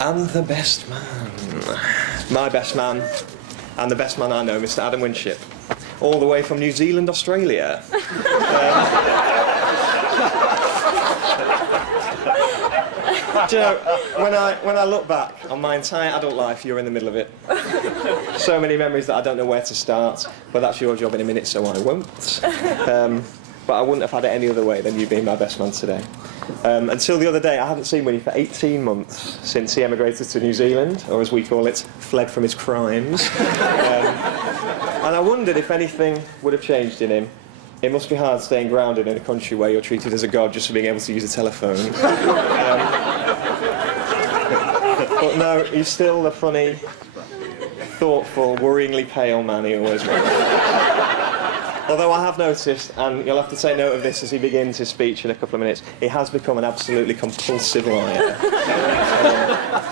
And the best man. My best man, and the best man I know, Mr. Adam Winship. All the way from New Zealand, Australia. Do you know, when I look back on my entire adult life, you're in the middle of it. So many memories that I don't know where to start, but that's your job in a minute, so I won't. But I wouldn't have had it any other way than you being my best man today. Until the other day, I hadn't seen Winnie for 18 months since he emigrated to New Zealand, or as we call it, fled from his crimes. And I wondered if anything would have changed in him. It must be hard staying grounded in a country where you're treated as a god just for being able to use a telephone. But no, he's still the funny, thoughtful, worryingly pale man he always was. Although I have noticed, and you'll have to take note of this as he begins his speech in a couple of minutes, he has become an absolutely compulsive liar.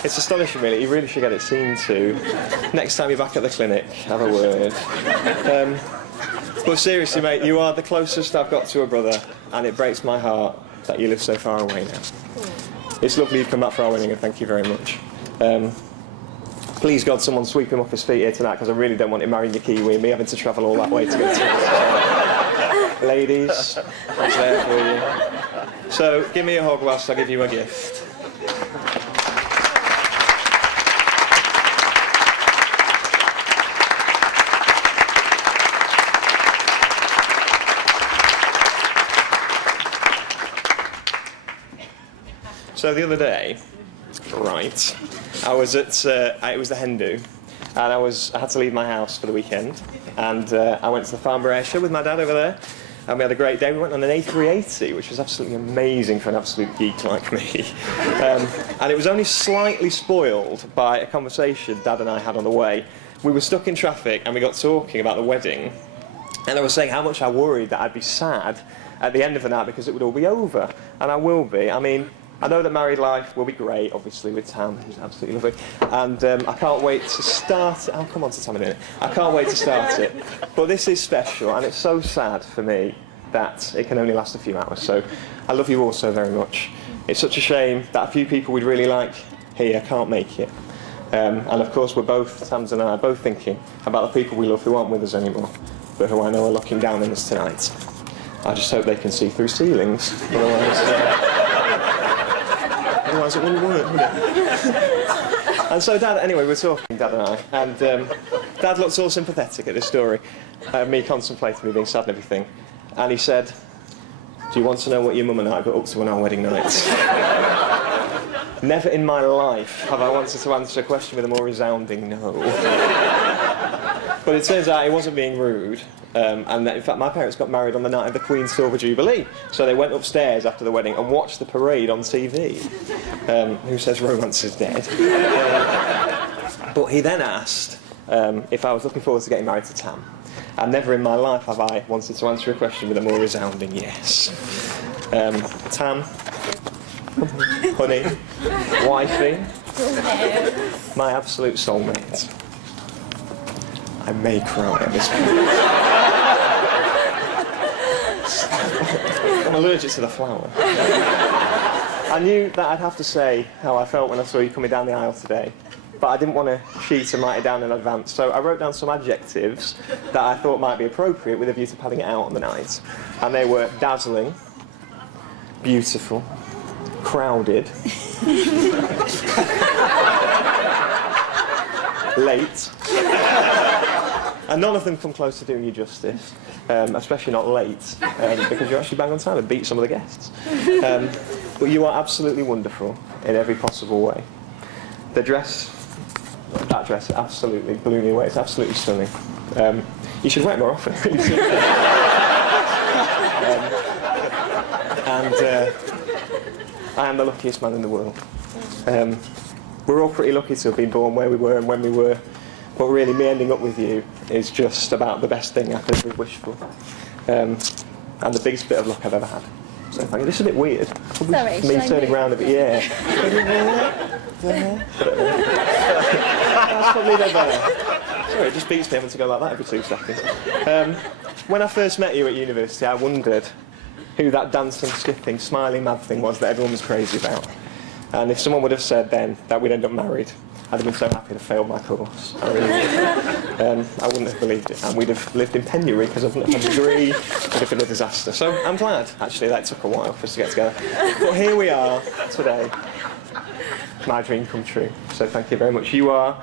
It's astonishing, really. You really should get it seen to. Next time you're back at the clinic, have a word. But seriously, mate, you are the closest I've got to a brother, and it breaks my heart that you live so far away now. It's lovely you've come back for our wedding, and thank you very much. Please, God, someone sweep him off his feet here tonight, because I really don't want him marrying your Kiwi and me having to travel all that way to get to him. Ladies, I'm there for you. So, give me a hug whilst I give you a gift. So the other day, right, I was at, it was the hen do, and I had to leave my house for the weekend, and I went to the Farnborough Air Show with my dad over there, and we had a great day. We went on an A380, which was absolutely amazing for an absolute geek like me. And it was only slightly spoiled by a conversation Dad and I had on the way. We were stuck in traffic, and we got talking about the wedding, and I was saying how much I worried that I'd be sad at the end of the night because it would all be over, and I will be. I mean, I know that married life will be great, obviously, with Tam, who's absolutely lovely, and I can't wait to start it. I'll come on to Tam in a minute. I can't wait to start it. But this is special, and it's so sad for me that it can only last a few hours. So I love you all so very much. It's such a shame that a few people we'd really like here can't make it. And of course, we're both, Tams and I, are both thinking about the people we love who aren't with us anymore, but who I know are looking down on us tonight. I just hope they can see through ceilings. Otherwise it wouldn't work, would it? And so Dad, anyway, we're talking, Dad and I, and Dad looked all sympathetic at this story, me contemplating me being sad and everything, and he said, "Do you want to know what your mum and I got up to on our wedding night?" Never in my life have I wanted to answer a question with a more resounding no. But it turns out he wasn't being rude, and in fact my parents got married on the night of the Queen's Silver Jubilee, so they went upstairs after the wedding and watched the parade on TV. Who says romance is dead? But he then asked if I was looking forward to getting married to Tam, and never in my life have I wanted to answer a question with a more resounding yes. Tam, honey, wifey, my absolute soulmate. I may cry at this point. I'm allergic to the flower. I knew that I'd have to say how I felt when I saw you coming down the aisle today, but I didn't want to cheat and write it down in advance, so I wrote down some adjectives that I thought might be appropriate with a view to padding it out on the night. And they were dazzling, beautiful, crowded, late, and none of them come close to doing you justice, especially not late, because you actually bang on time and beat some of the guests. But you are absolutely wonderful in every possible way. The dress, that dress absolutely blew me away. It's absolutely stunning. You should wear it more often, really. And I am the luckiest man in the world. We're all pretty lucky to have been born where we were and when we were, but really me ending up with you is just about the best thing I could ever wish for. And the biggest bit of luck I've ever had. So thank you. This is a bit weird. Sorry, me turning around a bit, yeah. That's probably the better. Sorry, it just beats me having to go like that every 2 seconds. When I first met you at university, I wondered who that dancing, skipping, smiling mad thing was that everyone was crazy about. And if someone would have said then that we'd end up married, I'd have been so happy to fail my course. I really would. I wouldn't have believed it. And we'd have lived in penury because I've not had a degree. It would have been a disaster. So I'm glad, actually, that took a while for us to get together. But here we are today. My dream come true. So thank you very much. You are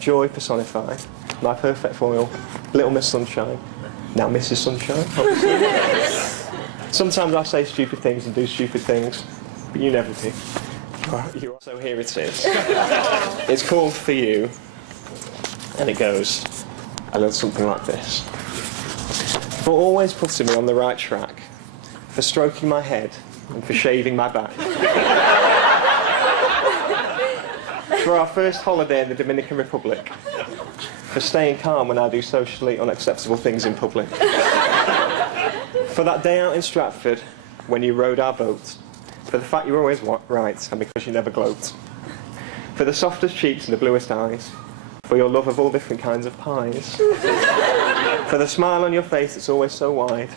joy personified. My perfect foil. Little Miss Sunshine. Now Mrs. Sunshine, obviously. Sometimes I say stupid things and do stupid things, but you never do. So here it is. It's called For You, and it goes a little something like this. For always putting me on the right track, for stroking my head and for shaving my back. For our first holiday in the Dominican Republic, for staying calm when I do socially unacceptable things in public. For that day out in Stratford when you rowed our boat. For the fact you were always right, and because you never gloat. For the softest cheeks and the bluest eyes. For your love of all different kinds of pies. For the smile on your face that's always so wide.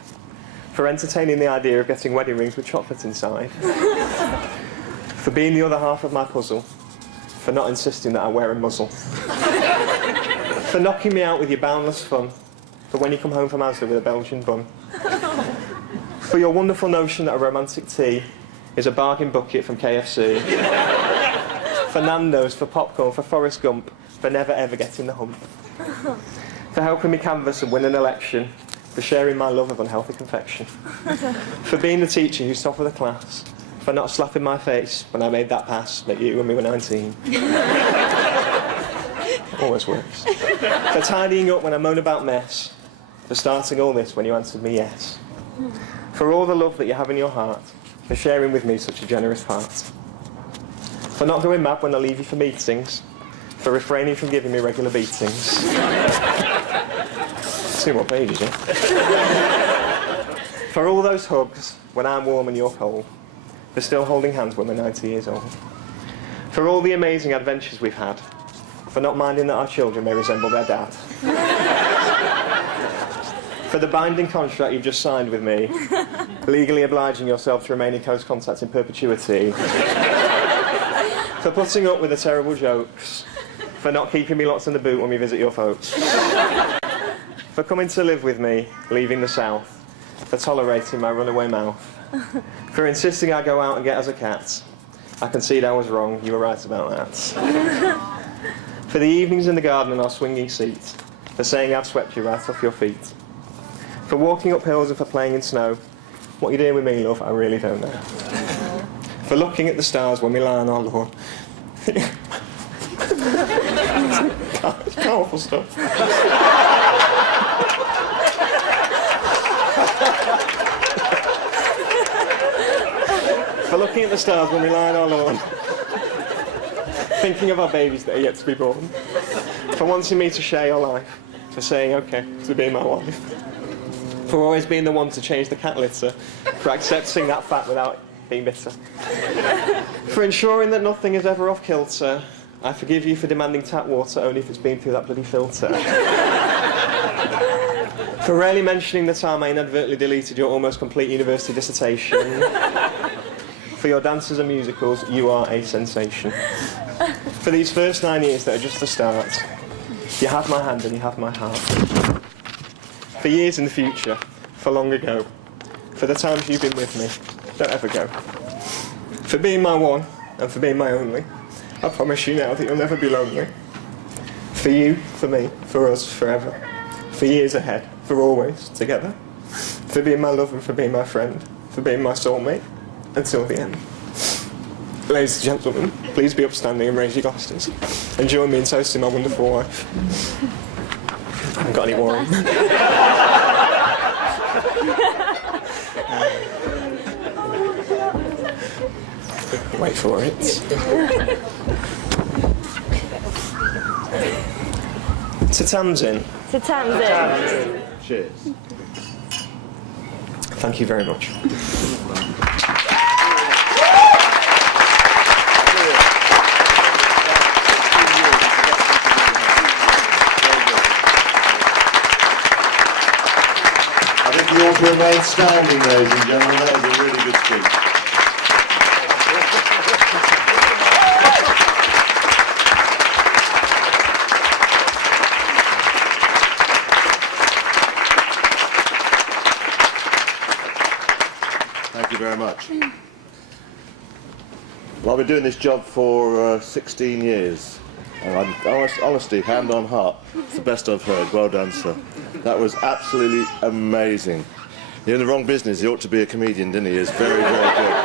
For entertaining the idea of getting wedding rings with chocolate inside. For being the other half of my puzzle. For not insisting that I wear a muzzle. For knocking me out with your boundless fun. For when you come home from Asda with a Belgian bun. For your wonderful notion that a romantic tea is a bargain bucket from KFC. For Nando's, for popcorn, for Forrest Gump, for never ever getting the hump. For helping me canvass and win an election, for sharing my love of unhealthy confection. For being the teacher who's top of the class, for not slapping my face when I made that pass at you when we were 19. Always works. For tidying up when I moan about mess, for starting all this when you answered me yes. For all the love that you have in your heart, for sharing with me such a generous part. For not going mad when I leave you for meetings. For refraining from giving me regular beatings. 2 more pages, yeah? For all those hugs when I'm warm and you're cold. For still holding hands when we're 90 years old. For all the amazing adventures we've had. For not minding that our children may resemble their dad. For the binding contract you've just signed with me, legally obliging yourself to remain in close contact in perpetuity. For putting up with the terrible jokes. For not keeping me locked in the boot when we visit your folks. For coming to live with me, leaving the south. For tolerating my runaway mouth. For insisting I go out and get as a cat. I concede I was wrong, you were right about that. For the evenings in the garden and our swinging seat. For saying I've swept you right off your feet. For walking up hills and for playing in snow. What you're doing with me, love, I really don't know. For looking at the stars when we lie on our lawn. It's powerful stuff. For looking at the stars when we lie on our lawn. Thinking of our babies that are yet to be born. For wanting me to share your life. For saying okay to be my wife. For always being the one to change the cat litter. For accepting that fact without being bitter. For ensuring that nothing is ever off kilter. I forgive you for demanding tap water only if it's been through that bloody filter. For rarely mentioning the time I inadvertently deleted your almost complete university dissertation. For your dances and musicals, you are a sensation. For these first 9 years that are just the start, you have my hand and you have my heart. For years in the future, for long ago, for the times you've been with me, don't ever go. For being my one and for being my only, I promise you now that you'll never be lonely. For you, for me, for us, forever. For years ahead, for always, together. For being my love and for being my friend, for being my soulmate, until the end. Ladies and gentlemen, please be upstanding and raise your glasses. And join me in toasting my wonderful wife. I haven't got any more in. Wait for it. To Tamsin. To Tamsin. Cheers. Thank you very much. I think you ought to remain standing, ladies and gentlemen. That was a really good speech. very much. Well, I've been doing this job for 16 years. And honestly, hand on heart, it's the best I've heard. Well done, sir. That was absolutely amazing. You're in the wrong business. He ought to be a comedian, didn't he? It's very, very good.